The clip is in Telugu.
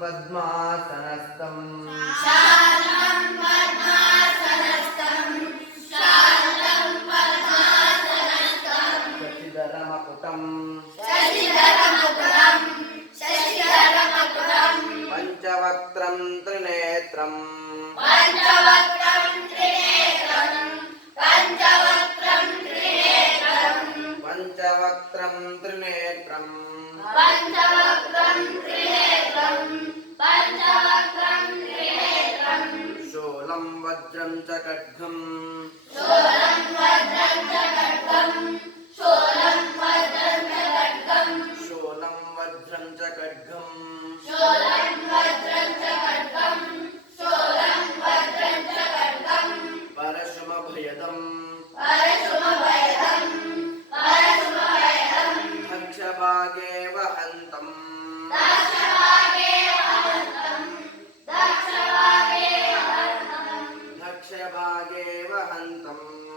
పద్మాసనస్థం. శశిధరమకుటం. పంచవక్త్రం త్రినేత్రం. పంచవక్త్రం త్రినేత్రం. सोलं वज्रं च खड्गम् परशुमभयदम्। भागे वहन्तम्